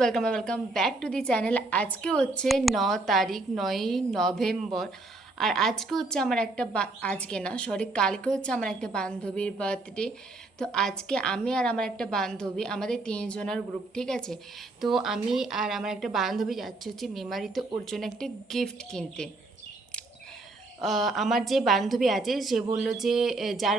Welcome back to the channel. আজকে হচ্ছে 9 তারিখ, 9ই নভেম্বর। আর আজকে হচ্ছে আমার একটা আজকে না সরি কালকে হচ্ছে আমার একটা বান্ধবীর বার্থডে। তো আজকে আমি আর আমার একটা বান্ধবী, আমাদের 3জনের গ্রুপ, ঠিক আছে। তো আমি আর আমার একটা বান্ধবী যাচ্ছে হচ্ছে মেমারিতে ওর জন্য একটা গিফট কিনতে। আমার যে বান্ধবী আছে সে বললো যে যার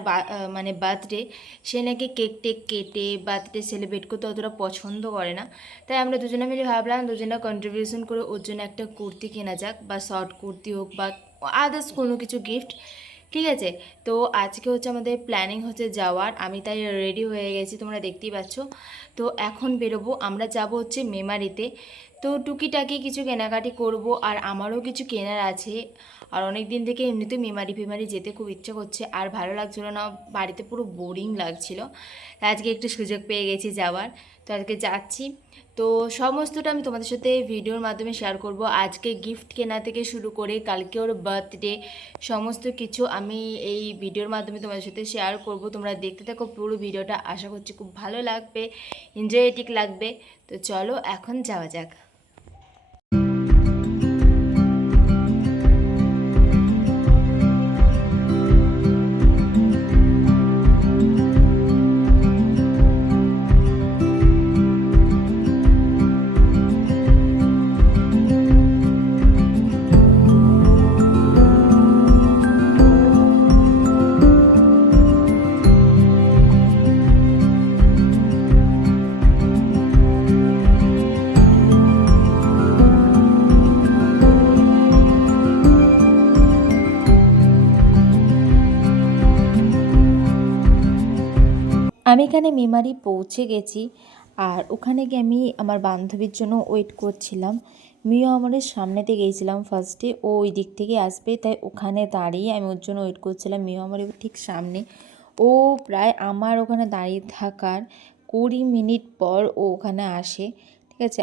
মানে বার্থডে, সে নাকি কেক টেক কেটে বার্থডে সেলিব্রেট করতে অতটা পছন্দ করে না। তাই আমরা দুজনে মিলে ভাবলাম দুজনে কন্ট্রিবিউশন করে ওর জন্য একটা কুর্তি কেনা যাক, বা শর্ট কুর্তি হোক বা আদার্স কোনো কিছু গিফট, ঠিক আছে। তো আজকে হচ্ছে আমাদের প্ল্যানিং হচ্ছে যাওয়ার, আমি তাই রেডি হয়ে গেছি, তোমরা দেখতেই পাচ্ছ। তো এখন বেরোবো, আমরা যাব হচ্ছে মেমারিতে। তো টুকিটাকি কিছু কেনাকাটি করব, আর আমারও কিছু কেনার আছে। আর অনেক দিন থেকে এমনিতে মেমারি ফেমারি যেতে খুব ইচ্ছে করছে, আর ভালো লাগছিল না, বাড়িতে পুরো বোরিং লাগছিল। আজকে একটু সুযোগ পেয়ে গেছি যাওয়ার, তো আজকে যাচ্ছি। তো সমস্তটা আমি তোমাদের সাথে ভিডিওর মাধ্যমে শেয়ার করব। আজকে গিফট কেনা থেকে শুরু করে কালকে ওর বার্থডে, সমস্ত কিছু আমি এই ভিডিওর মাধ্যমে তোমাদের সাথে শেয়ার করব। তোমরা দেখতে থাকো পুরো ভিডিওটা, আশা করছি খুব ভালো লাগবে, এনজয়েটিক লাগবে। তো চলো এখন যাওয়া যাক। আমি এখানে মেমারি পৌঁছে গেছি, আর ওখানে গিয়ে আমি আমার বান্ধবীর জন্য ওয়েট করছিলাম। মিও আমাদের সামনেতে গিয়েছিলাম ফার্স্টে, ও ওই দিক থেকে আসবে, তাই ওখানে দাঁড়িয়ে আমি ওর জন্য ওয়েট করছিলাম। মিও আমার ঠিক সামনে, ও প্রায় আমার ওখানে দাঁড়িয়ে থাকার 20 মিনিট পর ও ওখানে আসে, ঠিক আছে।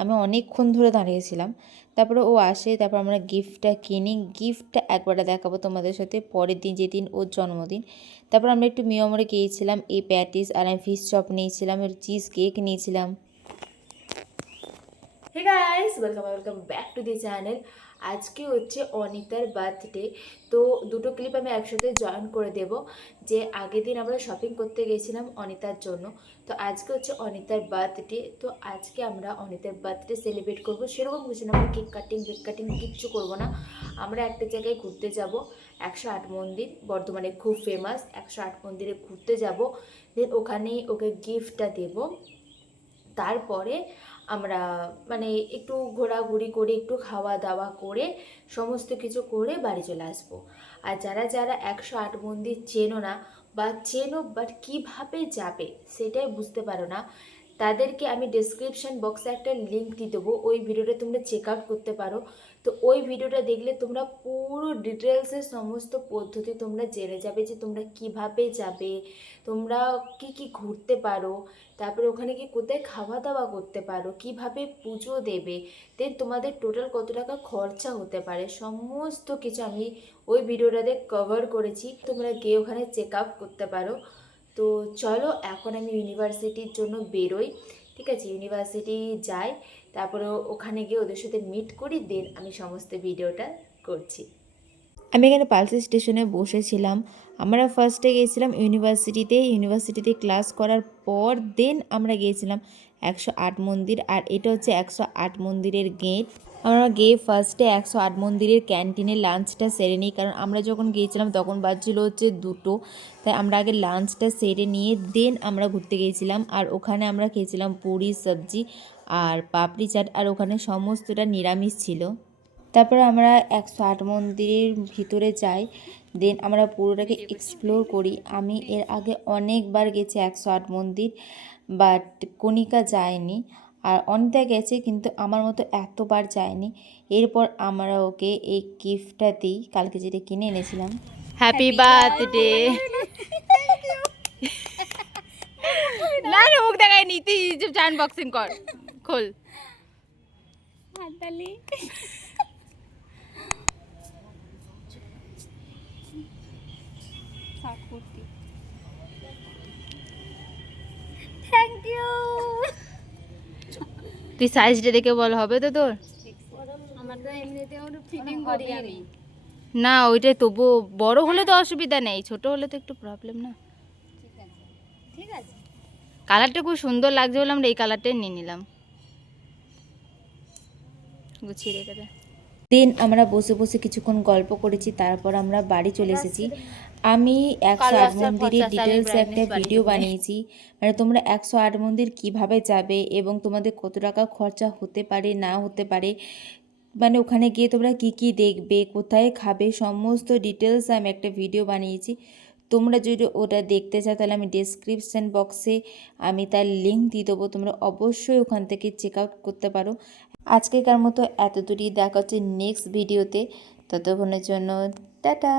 আমি অনেকক্ষণ ধরে দাঁড়িয়েছিলাম, তারপরে ও আসে, তারপর আমরা গিফটটা কিনি। গিফটটা একবারে দেখাবো তোমাদের সাথে পরের দিন, যেদিন ওর জন্মদিন। তারপর আমরা একটু মিয়ামরে গিয়েছিলাম, এই প্যাটিস আর আমি ফিশ চপ নিয়েছিলাম, আর চিজ কেক নিয়েছিলাম। Hey guys, welcome back to the channel. আজকে হচ্ছে অনিতার বার্থডে। তো দুটো ক্লিপ আমি একসাথে জয়েন করে দেব। যে আগের দিন আমরা শপিং করতে গেছিলাম অনিতার জন্য, তো আজকে হচ্ছে অনিতার বার্থডে। তো আজকে আমরা অনিতার বার্থডে সেলিব্রেট করব, সেরকম কিছু না, আমরা কেক কাটিং কিচ্ছু করবো না। আমরা একটা জায়গায় ঘুরতে যাব, 108 মন্দির, বর্ধমানে খুব ফেমাস 108 মন্দিরে ঘুরতে যাব। দেন ওখানেই ওকে গিফটটা দেব। তারপরে আমরা মানে একটু ঘোরাঘুরি করে, একটু খাওয়া দাওয়া করে, সমস্ত কিছু করে বাড়ি চলে আসবো। আর যারা যারা 108 মন্দির চেনো না, বা চেনো বাট কীভাবে যাবে সেটাই বুঝতে পারো না, তাদেরকে আমি ডেসক্রিপশন বক্সে একটা লিঙ্ক দিয়ে দেবো, ওই ভিডিওটা তোমরা চেক আউট করতে পারো। তো ওই ভিডিওটা দেখলে তোমরা পুরো ডিটেলসের সমস্ত পদ্ধতি তোমরা জেনে যাবে, যে তোমরা কিভাবে যাবে, তোমরা কি কি ঘুরতে পারো, তারপরে ওখানে গিয়ে কোথায় খাওয়া দাওয়া করতে পারো, কিভাবে পুজো দেবে, দেন তোমাদের টোটাল কত টাকা খরচা হতে পারে, সমস্ত কিছু আমি ওই ভিডিওটাতে কভার করেছি। তোমরা গিয়ে ওখানে চেক আউট করতে পারো। তো চলো এখন আমি ইউনিভার্সিটির জন্য বেরোই, ঠিক আছে। ইউনিভার্সিটি যাই, তারপরে ওখানে গিয়ে ওদের সাথে মিট করি, দেন আমি সমস্ত ভিডিওটা করছি। আমি এখানে পালসি স্টেশনে বসেছিলাম। আমরা ফার্স্টে গিয়েছিলাম ইউনিভার্সিটিতে ক্লাস করার পর দেন আমরা গিয়েছিলাম 108 মন্দির, আর এটা হচ্ছে 108 মন্দিরের গেট। আমরা গিয়ে ফার্স্টে 108 মন্দিরের ক্যান্টিনে লাঞ্চটা সেরে নিই, কারণ আমরা যখন গিয়েছিলাম তখন বাজছিল হচ্ছে 2টো, তাই আমরা আগে লাঞ্চটা সেরে নিয়ে দেন আমরা ঘুরতে গিয়েছিলাম। আর ওখানে আমরা খেয়েছিলাম পুরি সবজি আর পাপড়ি চাট, আর ওখানে সমস্তটা নিরামিষ ছিল। তারপরে আমরা 108 মন্দিরের ভিতরে যাই, দেন আমরা পুরোটাকে এক্সপ্লোর করি। আমি এর আগে অনেকবার গেছি 108 মন্দির, বাট কণিকা যায়নি, আর অনিতা গেছে কিন্তু আমার মতো এতবার যায়নি। এরপর আমরা ওকে এই গিফটটা দিই, কালকে যেটা কিনে এনেছিলাম। Happy birthday. না না, মুখ দেখায় নি, তুই চান বক্সিং কর, খোল হাততালি। Thank you. তুই সাইজটা দেখে বল, হবে তো তোর? আমার তো এমনিতেও ফিটিং করি আমি। না ওইটাই, তবু বড় হলে তো অসুবিধা নেই, ছোট হলে তো একটু প্রবলেম না। ঠিক আছে, ঠিক আছে। কালারটা খুব সুন্দর লাগছে বলে আমরা এই কালারটাই নিয়ে নিলাম। গুছিয়ে রেখে দে। দেন আমরা বসে বসে কিছুক্ষণ গল্প করেছি, তারপর আমরা বাড়ি চলে এসেছি। আমি 108 মন্দিরের ডিটেলসে একটা ভিডিও বানিয়েছি, মানে তোমরা 108 মন্দির কিভাবে যাবে এবং তোমাদের কত টাকা খরচা হতে পারে না হতে পারে, মানে ওখানে গিয়ে তোমরা কি কি দেখবে, কোথায় খাবে, সমস্ত ডিটেলস আমি একটা ভিডিও বানিয়েছি। তোমরা যদি ওটা দেখতে চাও তাহলে আমি ডেসক্রিপশান বক্সে আমি তার লিঙ্ক দিয়ে দেবো, তোমরা অবশ্যই ওখান থেকে চেক আউট করতে পারো। আজকেকার মতো এত দূরই, দেখা হচ্ছে নেক্সট ভিডিওতে। ততক্ষণের জন্য টাটা।